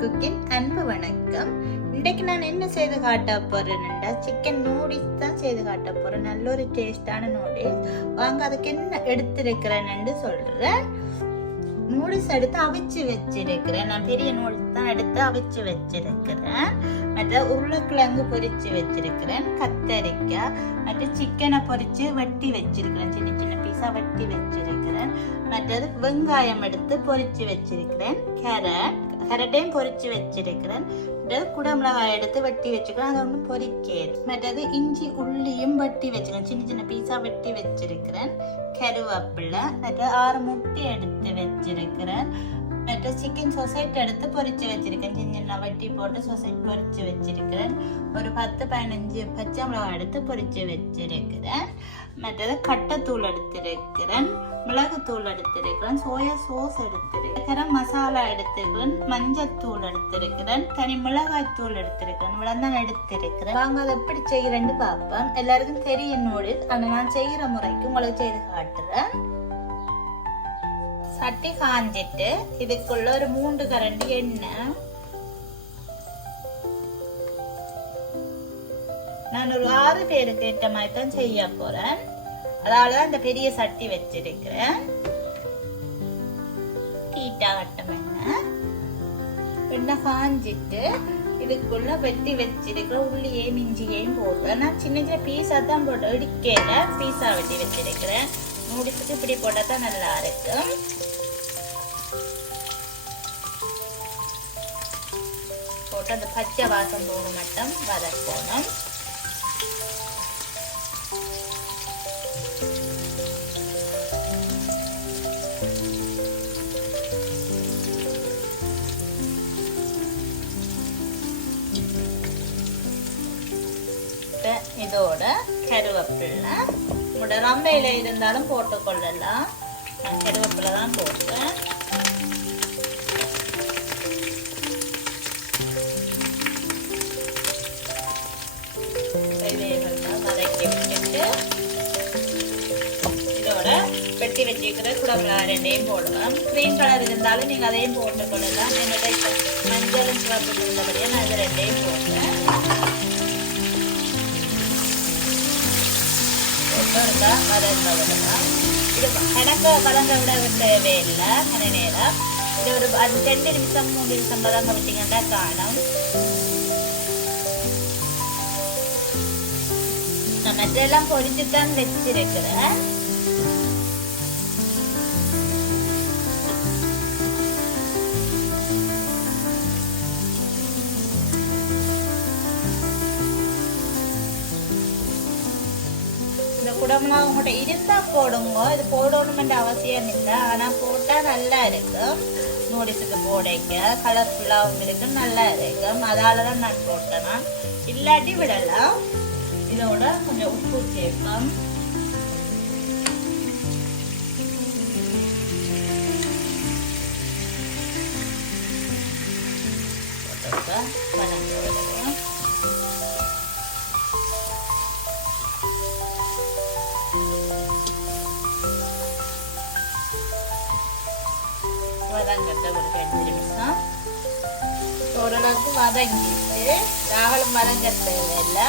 குக்கின் அன்பு வணக்கம். இன்றைக்கு நான் என்ன செய்து காட்ட போறேன்னா சிக்கன் நூடில்ஸ் தான் செய்து காட்ட போறேன். நல்ல ஒரு டேஸ்டான நூடில்ஸ் வாங்க அதுக்கு என்ன எடுத்திருக்கிறேன்னு சொல்றேன். நூடுல்ஸ் எடுத்து அவிச்சு வச்சிருக்கிறேன். நான் பெரிய நூடுல்ஸ் தான் எடுத்து அவிச்சு வச்சிருக்கிறேன். மற்ற உருளைக்கிழங்கு பொரிச்சு வச்சிருக்கிறேன். கத்தரிக்காய் மற்ற சிக்கனை பொரிச்சு வெட்டி வச்சிருக்கிறேன். சின்ன சின்ன பீஸா வெட்டி வச்சிருக்கிறேன். மற்றது வெங்காயம் எடுத்து பொரிச்சு வச்சிருக்கிறேன். கேரட் கரட்டையும் பொறிச்சு வச்சிருக்கிறேன். மற்றது குடமிளகாய் எடுத்து வெட்டி வச்சுக்கிறேன். அது ஒன்றும் பொரிக்கேது மற்றது இஞ்சி உள்ளியும் வெட்டி வச்சிருக்கேன் சின்ன சின்ன பீஸா வெட்டி வச்சிருக்கிறேன். கருவேப்பிலை மற்ற ஆறு முட்டை எடுத்து வச்சிருக்கிறேன். மற்ற சிக்கன் சொசைட்டி எடுத்து பொறிச்சு வச்சிருக்கேன். சின்ன சின்ன போட்டு சொசைட்டி பொறிச்சு வச்சிருக்கிறேன். ஒரு பத்து பதினஞ்சு பச்சை மிளகாய் எடுத்து பொறிச்சு வச்சிருக்கிறேன். மற்றது கட்டைத்தூள் எடுத்திருக்கிறேன். மிளகுத்தூள் எடுத்திருக்கிறேன். சோயா சோஸ் எடுத்திருக்கிறேன். மசாலா எடுத்திருக்கிறேன். மஞ்சத்தூள் எடுத்திருக்கிறேன். தனி மிளகாய் தூள் எடுத்திருக்கிறேன். விளந்தான் எடுத்திருக்கிறேன். வாங்க அதை எப்படி செய்கிறேன்னு பார்ப்பேன் எல்லாருக்கும் தெரியும் நூடில் ஆனால் நான் செய்கிற முறைக்கு உங்களுக்கு செய்து காட்டுறேன். சட்டி காஞ்சிட்டு இதுக்குள்ள ஒரு மூன்று கரண்டி எண்ணெய். நான் ஒரு ஆறு பேருக்கு ஏற்ற மாதிரி தான் செய்ய போறேன். அதாவது தான் பெரிய சட்டி வச்சிருக்கிறேன். ஹீட்டா கட்டம் எண்ணெய். எண்ணெய் காஞ்சிட்டு இதுக்குள்ள வெட்டி வச்சிருக்கிற உள்ளியையும் மிஞ்சியையும் போடுவேன் நான் சின்ன சின்ன பீஸா தான் போட்டு இடிக்கையில பீஸா வெட்டி வச்சிருக்கிறேன். நூடுல்ஸுக்கு இப்படி போட்டால் தான் நல்லா இருக்கும். போட்டு அந்த பச்சை வாசம் போக மட்டும் வதக்கணும். இதோட கருவேப்பிலை உங்களோட ரம்பையில இருந்தாலும் போட்டுக்கொள்ளலாம். நான் கருவேப்பிலை தான் போட்டேன் வெட்டி வச்சுக்கிற ரெண்டையும் போடலாம் க்ரீன் கலர் இருந்தாலும் நீங்கள் அதையும் போட்டு கொள்ளலாம் என்னோட மஞ்சள் சிவப்பு இருந்தபடியாக நான் இது ரெண்டையும் போட்டேன் போட்டு இருக்கா? விடலாம் இது கணக்க வதங்க விட தேவையில்லை. கன நேரம். இது ஒரு அது ரெண்டு நிமிஷம் மூணு நிமிஷம் வதங்க விட்டீங்கன்னா காணும். நான் மற்றெல்லாம் பொரிச்சு தான் வச்சிருக்கிறேன். இந்த குடமிளகா உங்கள்கிட்ட இருந்தா போடுங்க இது போடணுமென்ற அவசியம் இல்லை ஆனால் போட்டால் நல்லா இருக்கும் நூடில்ஸுக்கு போடைக்க கலர்ஃபுல்லாகவும் இருக்கும் நல்லா இருக்கும் அதால் தான் நான் போட்டேன் இல்லாட்டி விடலாம் இதோட கொஞ்சம் உப்பு சேர்ப்போம் வணக்கம் அளவுக்கு வதங்கிட்டு ராகலும் வதங்க தேவையில்லை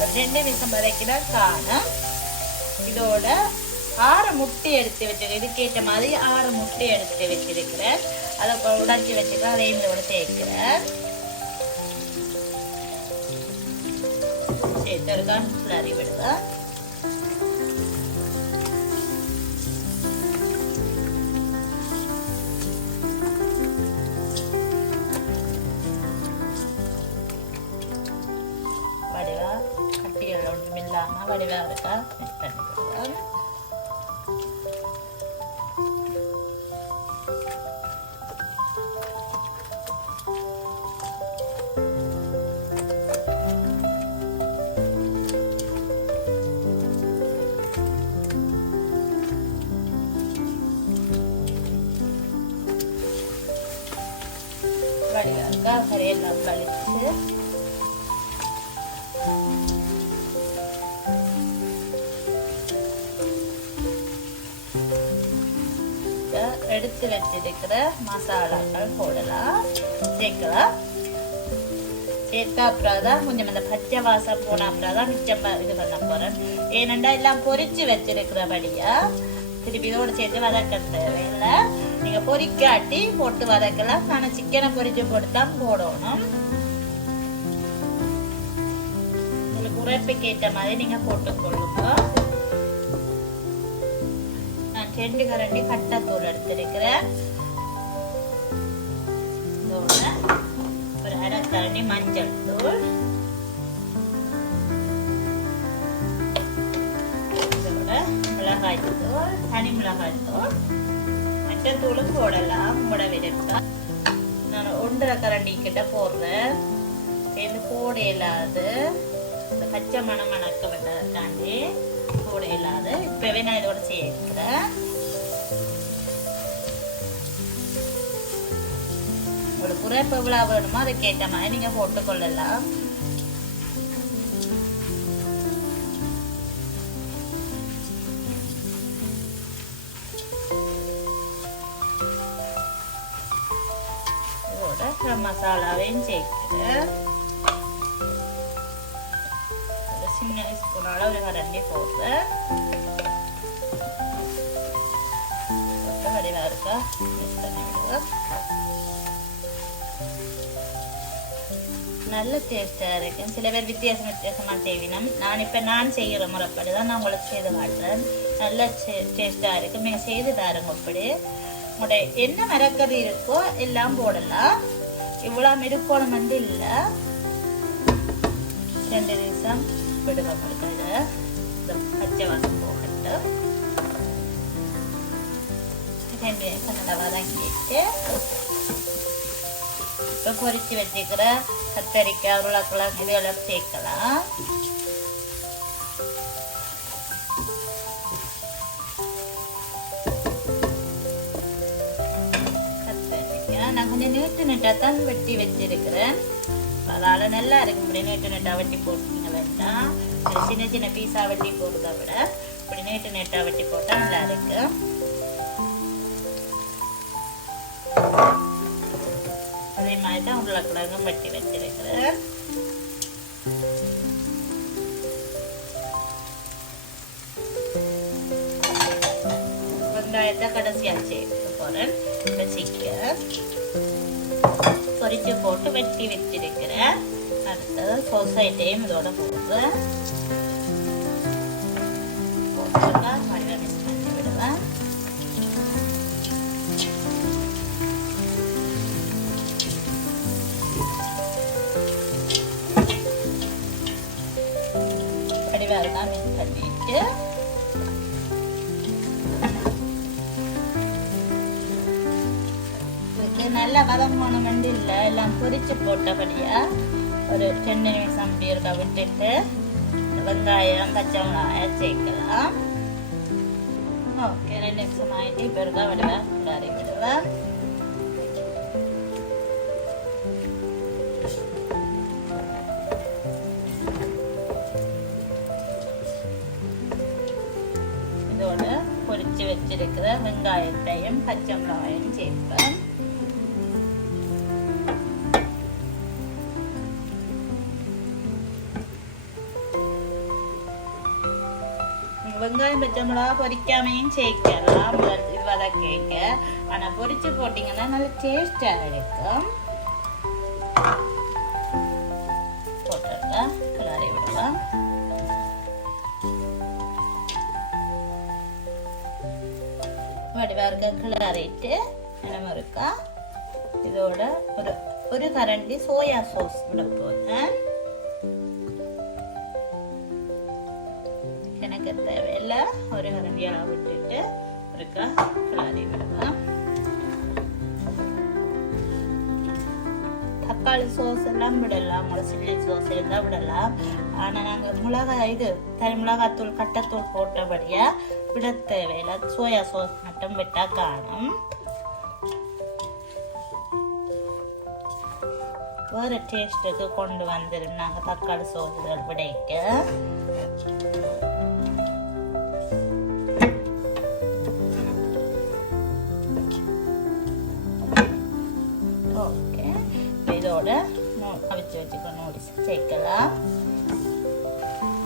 ஒரு ரெண்டு நிமிஷம் வதக்கினா காணும் இதோட ஆறு முட்டை எடுத்து வச்சிருக்கேன். இதுக்கேற்ற மாதிரி ஆறு முட்டை எடுத்து வச்சிருக்கிறேன். அதை இப்போ உடைச்சி வச்சுக்கிறேன் அதையும் இதோட சேர்க்கிறேன். சேர்த்து ஒரு கிளறி விடுவேன் இல்லாமல் வடிவா இருக்கா மிக்ஸ் பண்ணிக்கிறேன் வச்சிருக்கிற மசாலாக்கள் போடலாம் சேர்க்கலாம் சேர்த்தா அப்புறம் தான் கொஞ்சம் அந்த பச்சை வாசம் போன அப்புறம் தான் மிச்சம் இது பண்ண போறேன் ஏனெண்டா எல்லாம் பொறிச்சு வச்சிருக்கிறபடியா திருப்பி இதோட சேர்த்து வதக்க தேவையில்லை நீங்க பொறிக்காட்டி போட்டு வதக்கலாம் ஆனால் சிக்கனை பொறிச்சு போட்டு தான் போடணும் உங்களுக்கு உரைப்புக்கு ஏற்ற மாதிரி நீங்க போட்டுக்கொள்ளுங்க நான் ரெண்டு கரண்டி கட்டத்தூள் எடுத்திருக்கிறேன். ஒரு அரை கரண்டி மஞ்சள் தூள். மிளகாய் தூள் தனி மிளகாய் தூள். மஞ்சத்தூளும் போடலாம் உங்களோட விருப்பம். நான் ஒன்றரை கரண்டி கிட்ட போடுறேன். சேர்ந்து போட இல்லாது. இந்த பச்சை மணம் மணக்க விட்டதுக்காண்டி போட இல்லாது. இப்பவே நான் இதோட சேர்க்கிறேன். ஒரு இப்போ இவ்வளோ வேணுமோ அதை கேட்ட மாதிரி நீங்கள் போட்டுக்கொள்ளலாம். இதோட கரம் மசாலாவையும் சேர்க்கிறேன் ஒரு சின்ன ஸ்பூனோட ஒரு கரண்டி போடுறேன் போட்டு இருக்கா மிக்ஸ் பண்ணி விடுவேன் நல்ல டேஸ்டாக இருக்கும் சில பேர் வித்தியாசம் வித்தியாசமாக செய்வினம். நான் இப்போ நான் செய்கிற முறைப்படி தான் நான் உங்களுக்கு செய்து காட்டுறேன். நல்ல டேஸ்டாக இருக்கும் நீங்கள் செய்து தாருங்க அப்படி. உங்களுடைய என்ன மரக்கறி இருக்கோ எல்லாம் போடலாம். இவ்வளோ இருக்கணும் வந்து இல்லை. ரெண்டு நிமிஷம் விடுங்க இருக்கிறது இந்த பச்சை வாசம் போகட்டும். ரெண்டு நிமிஷம் நல்லா வதங்கிட்டு இப்போ பொறிச்சு வச்சுக்கிற கத்தரிக்காய் உருளைக்கிழங்கு இதெல்லாம் சேர்க்கலாம் கத்தரிக்காய் நான் கொஞ்சம் நீட்டு நீட்டாக தான் வெட்டி வச்சிருக்கிறேன் அதனால் நல்லா இருக்கும் இப்படி நீட்டு நீட்டாக வெட்டி போட்டீங்க வேண்டாம் சின்ன சின்ன பீஸாக வெட்டி போடுறத விட இப்படி நீட்டு நீட்டாக வெட்டி போட்டால் நல்லா இருக்கும் அதே மாதிரி தான் உருளைக்கிழங்கும் வெட்டி வச்சிருக்கிறேன். வெங்காயத்தை கடைசியாக சேர்த்து போகிறேன் வச்சிக்க சிக்கன் பொரிச்சு போட்டு வெட்டி வச்சிருக்கிறேன். அடுத்தது சொசைட்டியும் இதோட போடுறேன். போட்டுட்டா மிக்ஸ் பண்ணிட்டு இதுக்கு நல்ல வந்து இல்லை எல்லாம் பொரிச்சு போட்டபடியா ஒரு ரெண்டு நிமிஷம் அப்படி இருக்க விட்டுட்டு வெங்காயம் பச்சை மிளகாய் சேர்க்கலாம். ஓகே ரெண்டு நிமிஷம் ஆகிட்டு இப்போ இருக்க விடுவேன் விடுவேன் பொரிச்சு வச்சிருக்கிற வெங்காயத்தையும் பச்சை மிளகாயும் சேர்ப்பேன். வெங்காயம் பச்சை மிளகா பொரிக்காமையும் சேர்க்கலாம். இவ்வளோ கேட்க ஆனால் ஆனா பொரிச்சு போட்டீங்கன்னா நல்ல டேஸ்டாக இருக்கும் வடிவா இருக்க கிளறிட்டு நம்ம இருக்கா இதோட ஒரு ஒரு கரண்டி சோயா சாஸ் விட போகிறேன் எனக்கு தேவையில்லை ஒரு கரண்டி அளவு விட்டுட்டு இருக்கா கிளறி தக்காளி சோஸ் எல்லாம் விடலாம் உங்களை சில்லி சோஸ் எல்லாம் விடலாம். ஆனால் நாங்கள் மிளகாய் இது தனி மிளகாத்தூள் கட்டத்தூள் போட்டபடியாக விட தேவையில்லை. சோயா சோஸ் மட்டும் விட்டால் காணும். வேறு டேஸ்ட்டுக்கு கொண்டு வந்துடும் நாங்கள் தக்காளி சோசுகள் விடைக்க. நூ- அவிச்சு சேர்க்கலாம்.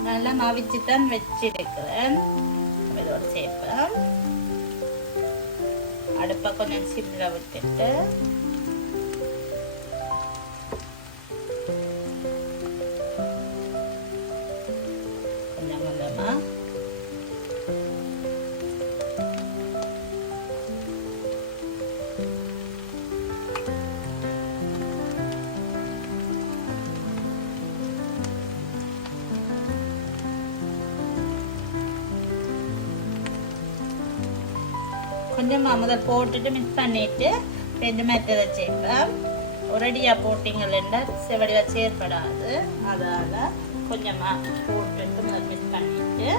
நல்லா அவிச்சு தான் வச்சிருக்கிறேன் இதோட சேர்ப்பேன் அடுப்பை கொஞ்சம் சிம்மில் விட்டுட்டு கொஞ்சமாக முதல் போட்டுட்டு மிக்ஸ் பண்ணிட்டு ரெண்டு மெத்ததை சேர்ப்பேன் ஒரடியாக போட்டிங்கன்னா செவடியாக சேர்ப்படாது அதால் கொஞ்சமாக போட்டுட்டு முதல் மிக்ஸ் பண்ணிட்டு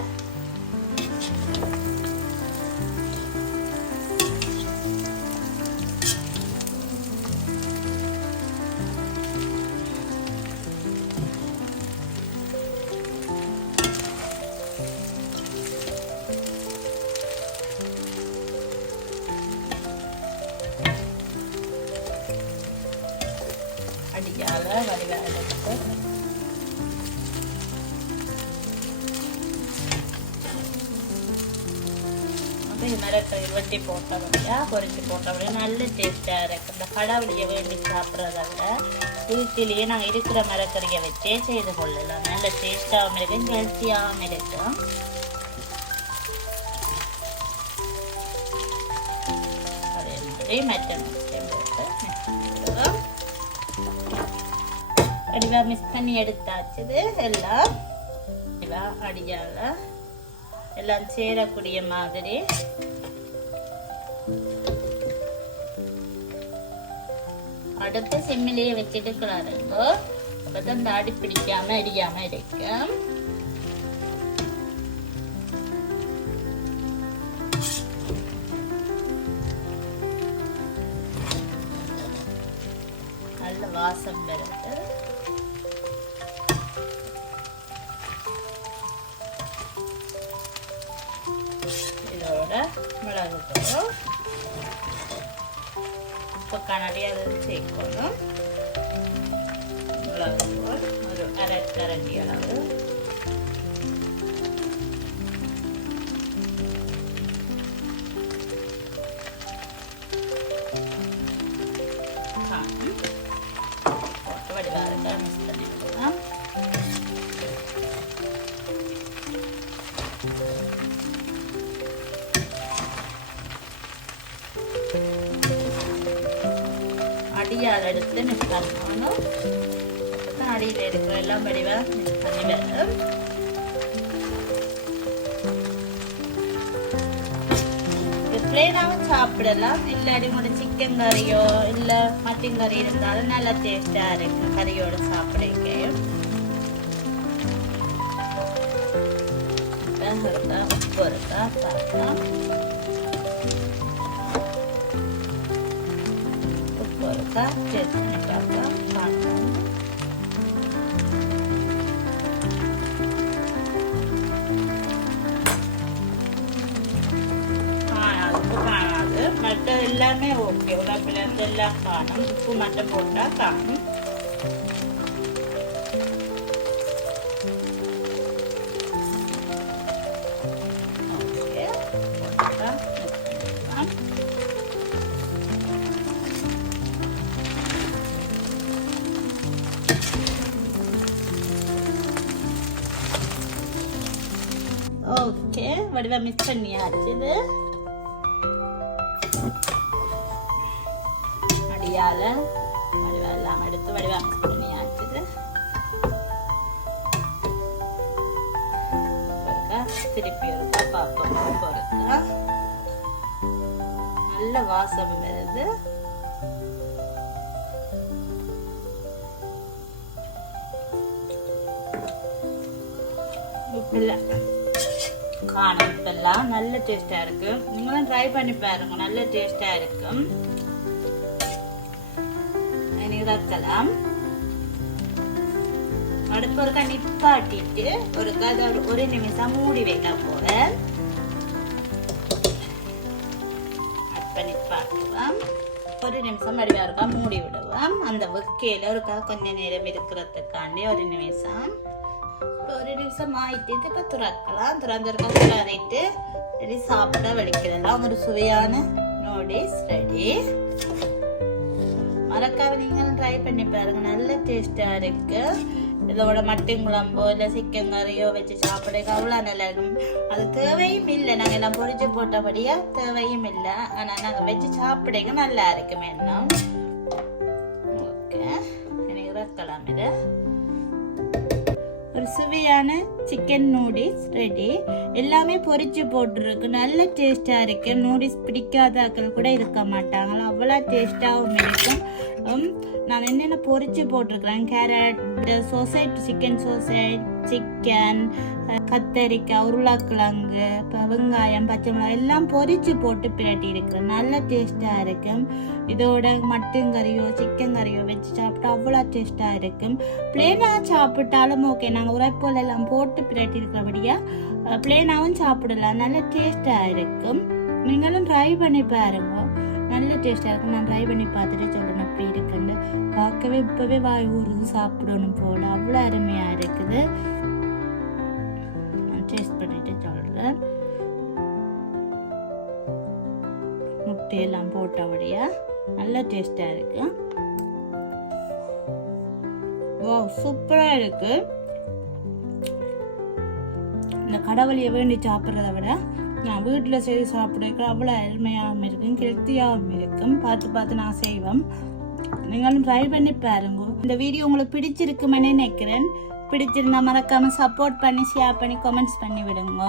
அடிக்கால வடிகால் எடுத்து அப்படியே மிளகாய் வெட்டி போட்டபடியா பொறிச்சு போட்டபடியா நல்ல டேஸ்ட்டாக இருக்கு இந்த கடவுளியை வேண்டி சாப்பிட்றதால வீட்டிலேயே நாங்கள் இருக்கிற மரக்கறியை வச்சே செய்து கொள்ளலாம் நல்ல டேஸ்டாகவும் இருக்கும் ஹெல்த்தியாகவும் இருக்கும் அதே மாதிரி மற்ற கடுகா மிக்ஸ் பண்ணி எடுத்தாச்சுது எல்லாம் அடிவா அடியால எல்லாம் சேரக்கூடிய மாதிரி. அடுப்பு சிம்மிலேயே வச்சுட்டு கிளறுங்க அப்பதான் இந்த பிடிக்காம அடியாம இருக்கும் உப்பு கண்ணாடி அது சேர்க்கணும் மிளகு தூள் ஒரு அரை அடியால் எடுத்து மிக்ஸ் பண்ணணும் அப்பதான் அடியில் இருக்கிற எல்லாம் வடிவாக மிக்ஸ் பண்ணி வரும் பிளேனாகவும் சாப்பிடலாம். இல்லாட்டி கூட சிக்கன் கறியோ இல்லை மட்டன் கறி இருந்தாலும் நல்லா டேஸ்டாக இருக்கும். கறியோட சாப்பிடுங்க இருக்கா உப்பு இருக்கா உப்பு டேஸ்ட் பண்ணி பார்க்கலாம் பார்க்கலாம் காணாது. மற்ற எல்லாமே ஓகே உடம்புலேருந்து எல்லாம் காணும். உப்பு மட்டும் போட்டால் காணும். நடுவில் வடிவா மிக்ஸ் பண்ணியாச்சு இது. அடியால் வடிவா எல்லாம் எடுத்து வடிவா மிக்ஸ் பண்ணியாச்சு இது. திருப்பி இருக்கா பார்ப்போம் உப்பு நல்ல வாசம் வருது. உப்பு இல்லை. காணும் இப்பெல்லாம் நல்ல டேஸ்டா இருக்கு. நீங்களும் ட்ரை பண்ணி பாருங்க. நல்ல டேஸ்டா இருக்கும் இனி அடுப்பு ஒருக்கா நிப்பாட்டிட்டு ஒரு கதை ஒரு நிமிஷம் மூடி வைக்க போறேன் அடுப்பை நிப்பாட்டுவோம் ஒரு நிமிஷம் அடிவா இருக்கா மூடி விடுவோம். அந்த வெக்கையில ஒருக்கா கொஞ்ச நேரம் இருக்கிறதுக்காண்டி ஒரு நிமிஷம். ஒரு நிமிஷம் ஆயிட்டு இப்போ துறக்கலாம். துறந்துருக்க துறந்துட்டு ரெடி சாப்பிட வலிக்கிறதெல்லாம் ஒரு சுவையான நூடில்ஸ் ரெடி மறக்காம நீங்களும் ட்ரை பண்ணி பாருங்க. நல்ல டேஸ்டா இருக்கு. இதோட மட்டன் குழம்போ இல்லை சிக்கன் கறியோ வச்சு சாப்பிடுங்க. அவ்வளோ நல்லா இருக்கும் அது தேவையும் இல்லை. நாங்கள் எல்லாம் பொறிச்சு போட்டபடியா தேவையும் இல்லை. ஆனால் நாங்கள் வச்சு சாப்பிடுங்க. நல்லா இருக்கும் என்ன ஓகே. எனக்கு இறக்கலாம் இதை. சுவையான சிக்கன் நூடில்ஸ் ரெடி எல்லாமே பொரிச்சு போட்டுருக்கு. நல்ல டேஸ்டாக இருக்கு. நூடில்ஸ் பிடிக்காதாக்கள் கூட இருக்க மாட்டாங்களா? அவ்வளோ டேஸ்டாகவும் இருக்கும். நான் என்னென்ன பொரிச்சு போட்டிருக்கிறேன்? கேரட் சொசைட் சிக்கன் சொசைட் சிக்கன் கத்தரிக்காய் உருளைக்கிழங்கு இப்போ வெங்காயம் பச்சை மிளகாய் எல்லாம் பொரித்து போட்டு பிரட்டி இருக்கிறேன் நல்ல டேஸ்டாக இருக்கும் இதோட மட்டன் கறியோ சிக்கன் கறியோ வச்சு சாப்பிட்டா அவ்வளோ டேஸ்டாக இருக்கும் பிளேனாக சாப்பிட்டாலும் ஓகே நாங்கள் உரைப்போல் எல்லாம் போட்டு பிரட்டி இருக்கிறபடியாக பிளேனாகவும் சாப்பிடலாம். நல்ல டேஸ்டாக இருக்கும் நீங்களும் ட்ரை பண்ணி பாருங்க. நல்ல டேஸ்டாக இருக்கும் நான் ட்ரை பண்ணி பார்த்துட்டு சொல்லணும் அப்படி இருக்குன்னு. பார்க்கவே இப்போவே வாய் ஊறுது. சாப்பிடணும் போல். அவ்வளோ அருமையாக இருக்குது. முட்டையெல்லாம் போட்டபடியா நல்ல டேஸ்டாக இருக்கு. வா சூப்பராக இருக்கு. இந்த கடவுளையை வேண்டி சாப்பிட்றத விட நான் வீட்டில் செய்து சாப்பிட்றதுக்கு அவ்வளோ அருமையாகவும் இருக்கும் ஹெல்த்தியாகவும் இருக்கும். பார்த்து பார்த்து நான் செய்வேன். நீங்களும் ட்ரை பண்ணி பாருங்க. இந்த வீடியோ உங்களுக்கு பிடிச்சிருக்குமென்னு நினைக்கிறேன். பிடிச்சிருந்தா மறக்காமல் சப்போர்ட் பண்ணி ஷேர் பண்ணி கமெண்ட்ஸ் பண்ணி விடுங்க.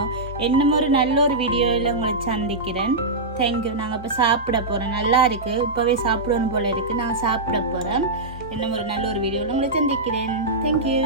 இன்னும் ஒரு நல்ல ஒரு வீடியோவில் உங்களை சந்திக்கிறேன். தேங்க்யூ நாங்கள் இப்போ சாப்பிட போகிறோம் நல்லா இருக்கு. இப்போவே சாப்பிடணும் போல இருக்கு. நாங்கள் சாப்பிட போகிறோம் இன்னும் ஒரு நல்ல ஒரு வீடியோவில் உங்களை சந்திக்கிறேன். தேங்க்யூ